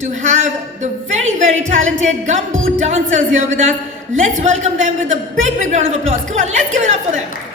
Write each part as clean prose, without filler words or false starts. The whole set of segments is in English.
to have the very, very talented gumboot dancers here with us. Let's welcome them with a big, big round of applause. Come on, let's give it up for them.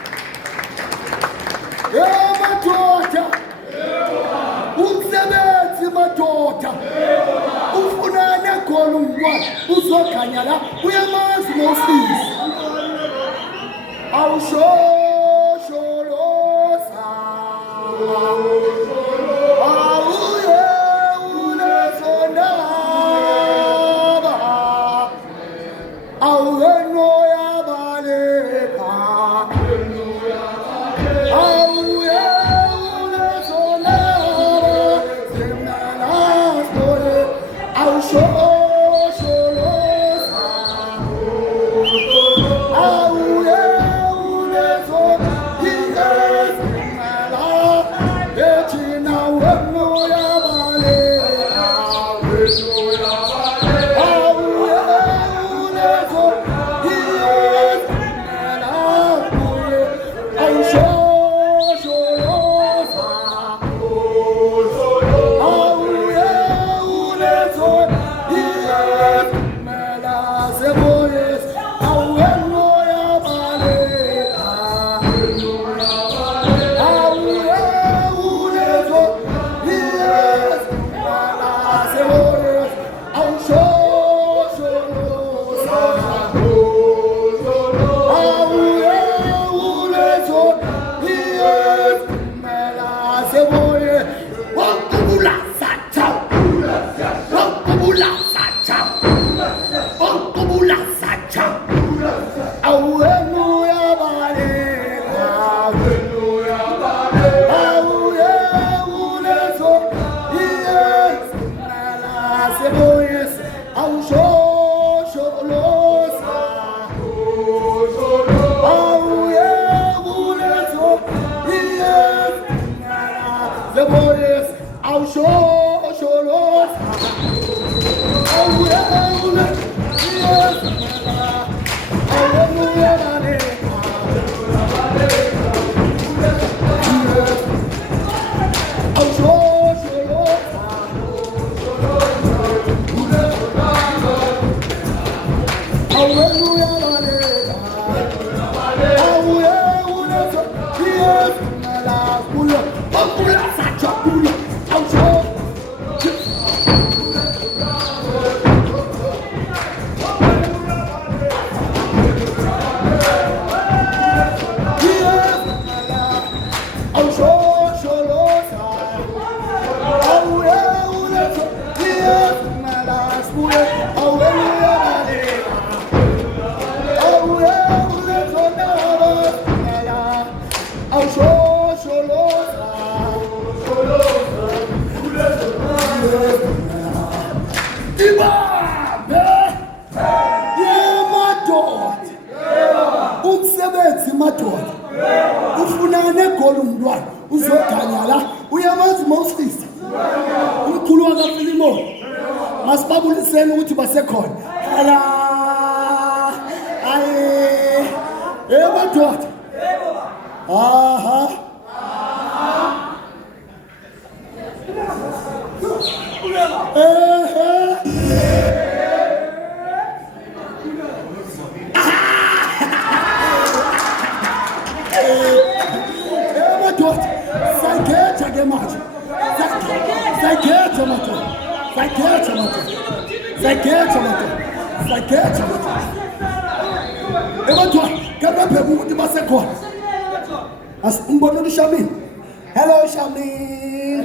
Hello, Shamin.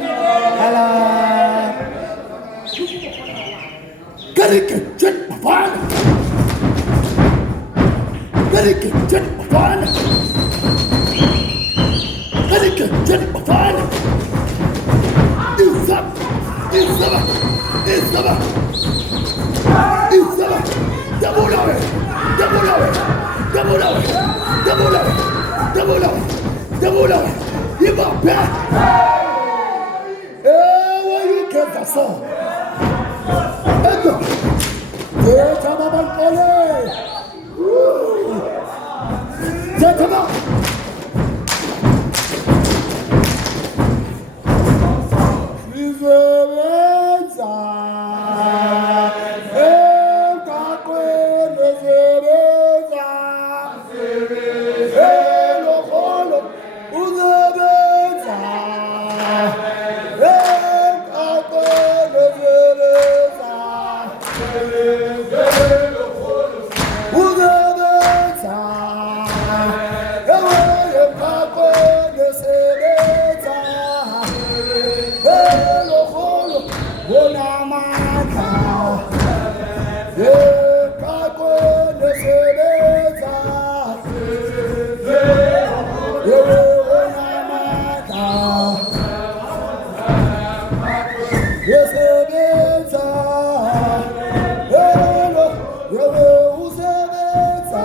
Hello. Get it, fine. Get it, fine. Get it, fine. It's up. Double away. You got back. Where you get the song? Viveranza. unamandla yekakho nesebenza yewe unamandla yesebenza yelo yewe usebenza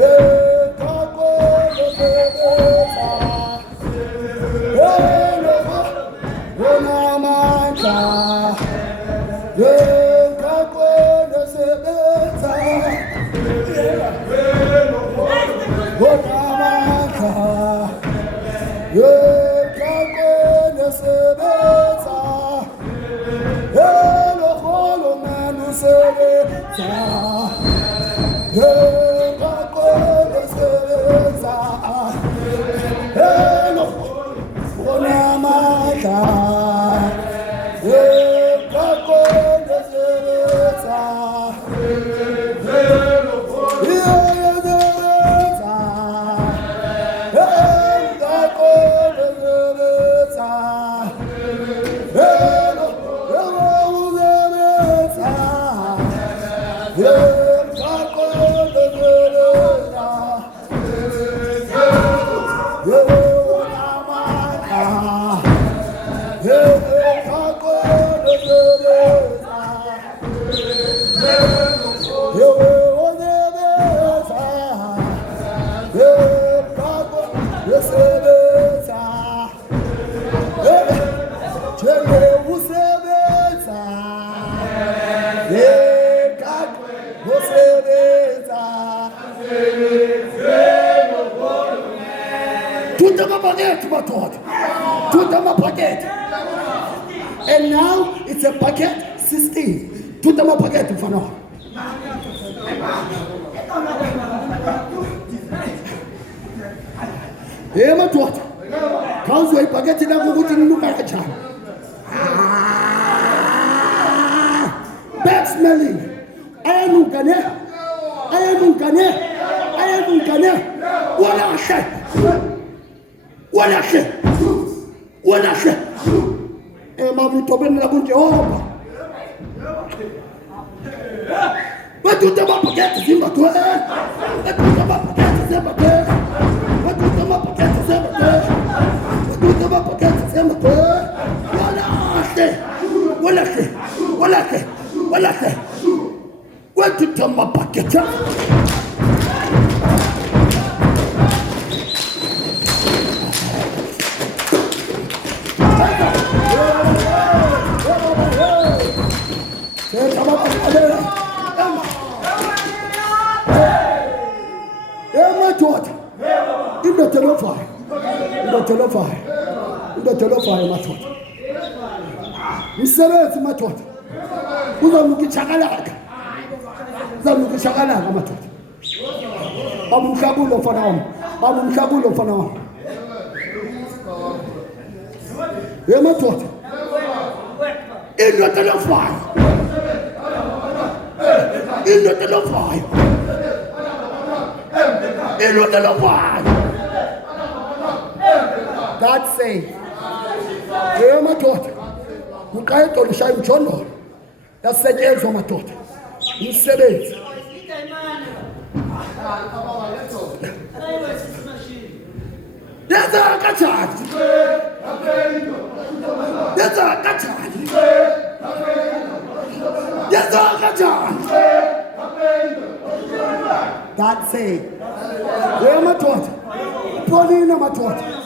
yekakho nesebenza yelo unamandla yekakho nesebenza unamandla yekakho nesebenza yelo hulumeni usebenza yekakho nesebenza yelo unamandla yekakho nesebenza yeyesebenza yekakho nesebenza yelo usebenza yekakho nesebenza yelo unamandla yekakho nesebenza yewe usebenza yekakho nesebenza njenge usebenza yekakho nesebenza tuta amabhaketi madoda tuta amabhaketi and now it's a bucket system tuta amabhaketi mfana wami hey madoda khawuzwe ibhaketi lakho ukuthi linuka kanjani bad smelling ayanuka ne walahle mabutobeni lakunjehova batuta amabhaketi zimbatwe batuta amabhaketi zimbatwe batuta amabhaketi zimbatwe batuta amabhaketi zimbatwe walahle batuta amabhaketi indoda lovayo madoda msebenzi madoda uzamuka ichakalaka madoda babumhlakulo mfana wami ye madoda indoda lovayo God say, hey madoda, uqayedwa ushaya umjondolo. Yasetshenzwa madoda. Umsebenzi. Yenza kanjani? God say, hey madoda, uphonile madoda.